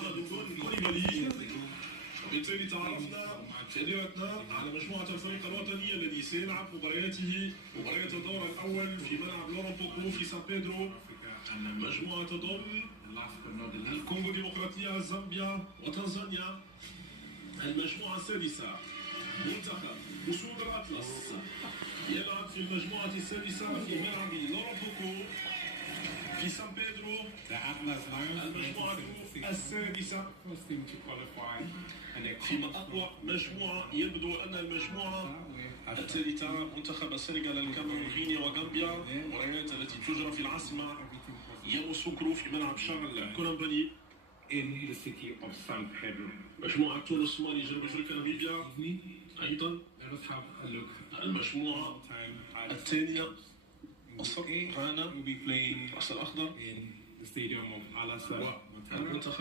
محمد كوليبالي. وبالتالي تعرفنا سيداتنا على مجموعة الفريق الوطني الذي سيلعب مباريات الدور الأول في ملعب لوران بوكو في سان بيدرو. مجموعة تضم الكونغو الديمقراطية، زامبيا وتنزانيا. المجموعة السادسة منتخب أسود الأطلس يلعب في المجموعة السادسة في ملعب لوران بوكو في سان بيدرو. المجموعة السادسة فيما أقوى مجموعة. يبدو أن المجموعة الثالثة منتخب السنغال، الكاميرون، غينيا وغامبيا. المباريات التي تجرى في العاصمة ياموسوكرو في ملعب شارل كولومباني. in the city of San Pedro. مجموعة تونس، الصومالي، جنوب أفريقيا، ناميبيا. أيضا Let us have a look. المجموعة الثانية مصر، غانا، We'll be playing الأخضر، in the stadium of Al Asad. المنتخب